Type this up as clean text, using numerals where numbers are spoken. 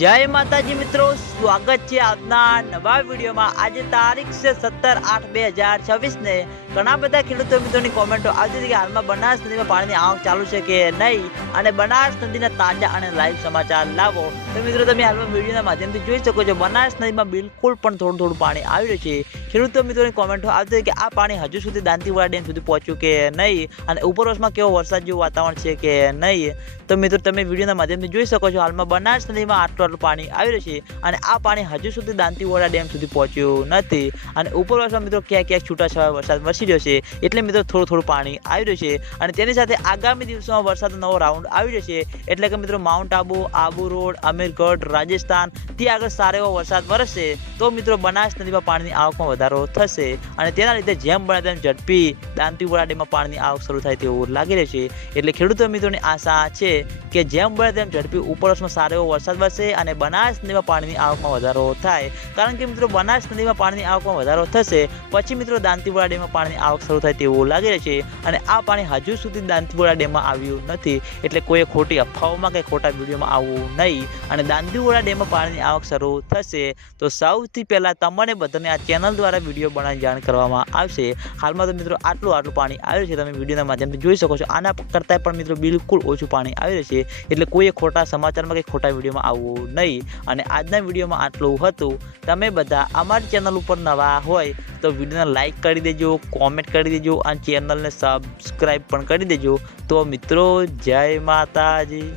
जय माताजी मित्रों, स्वागत है આજના નવા વિડીયોમાં। આજે તારીખ છે 17/8/2026 ને ઘણા બધા ખેડૂતો મિત્રોની કોમેન્ટો આવતી હતી કે હાલમાં બનાસ નદીમાં પાણીની આવક ચાલુ છે કે નહીં અને બનાસ નદીના તાજા અને લાઈવ સમાચાર લાવો। તો મિત્રો તમે હાલમાં વિડીયોના માધ્યમથી જોઈ શકો છો બનાસ નદીમાં બિલકુલ પણ થોડું પાણી આવી રહ્યું છે। ખેડૂતો મિત્રોની કોમેન્ટો આવતી હતી કે આ પાણી હજુ સુધી દાંતીવાડા ડેમ સુધી પહોંચ્યું કે નહીં અને ઉપરવાસમાં કેવો વરસાદ જેવું વાતાવરણ છે કે નહીં। તો મિત્રો તમે વિડીયોના માધ્યમથી જોઈ શકો છો હાલમાં બનાસ નદીમાં આટલું પાણી આવી રહ્યું છે અને આ પાણી હજુ સુધી દાંતીવાડા ડેમ સુધી પહોંચ્યું નથી અને ઉપરવાસમાં મિત્રો ક્યાંક છૂટાછવાયો વરસાદ વરસી રહ્યો છે, એટલે મિત્રો થોડું પાણી આવી રહ્યું છે અને તેની સાથે આગામી દિવસોમાં વરસાદનો નવો રાઉન્ડ આવી રહ્યો છે। એટલે કે મિત્રો માઉન્ટ આબુ રોડ, અમીરગઢ, રાજસ્થાન ત્યાં આગળ સારો એવો વરસાદ વરસશે તો મિત્રો બનાસ નદીમાં પાણીની આવકમાં વધારો થશે અને તેના લીધે જેમ બને તેમ ઝડપી દાંતીવાડા ડેમમાં પાણીની આવક શરૂ થાય તેવું લાગી રહ્યું છે। એટલે ખેડૂતો મિત્રોની આશા છે કે જેમ બને તેમ ઝડપી ઉપરવાસમાં સારો એવો વરસાદ વરસે અને બનાસ નદીમાં પાણીની આવકમાં વધારો થાય, કારણ કે મિત્રો બનાસ નદીમાં પાણીની આવકમાં વધારો થશે પછી મિત્રો દાંતીવાડા ડેમમાં પાણીની આવક શરૂ થાય તેવું લાગી રહ્યું છે અને આ પાણી હજુ સુધી દાંતીવાડા ડેમમાં આવ્યું નથી, એટલે કોઈ ખોટી અફવાઓમાં કે ખોટા વિડીયોમાં આવવું નહીં અને દાંતીવાડા ડેમમાં પાણીની આવક શરૂ થશે તો સૌથી પહેલાં તમને બધાને આ ચેનલ દ્વારા વિડીયો બનાવી જાણ કરવામાં આવશે। હાલમાં તો મિત્રો આટલું પાણી આવ્યું છે, તમે વિડીયોના માધ્યમથી જોઈ શકો છો। આના કરતાં પણ મિત્રો બિલકુલ ઓછું પાણી આવી રહ્યું છે, એટલે કોઈ ખોટા સમાચારમાં કે ખોટા વિડીયોમાં આવવું નહીં અને આજના વિડીયોમાં આટલું હતું। તમે બધા અમારી ચેનલ ઉપર નવા હોય તો વિડીયોને લાઈક કરી દેજો, કોમેન્ટ કરી દેજો અને ચેનલને સબસ્ક્રાઈબ પણ કરી દેજો। તો મિત્રો જય માતાજી।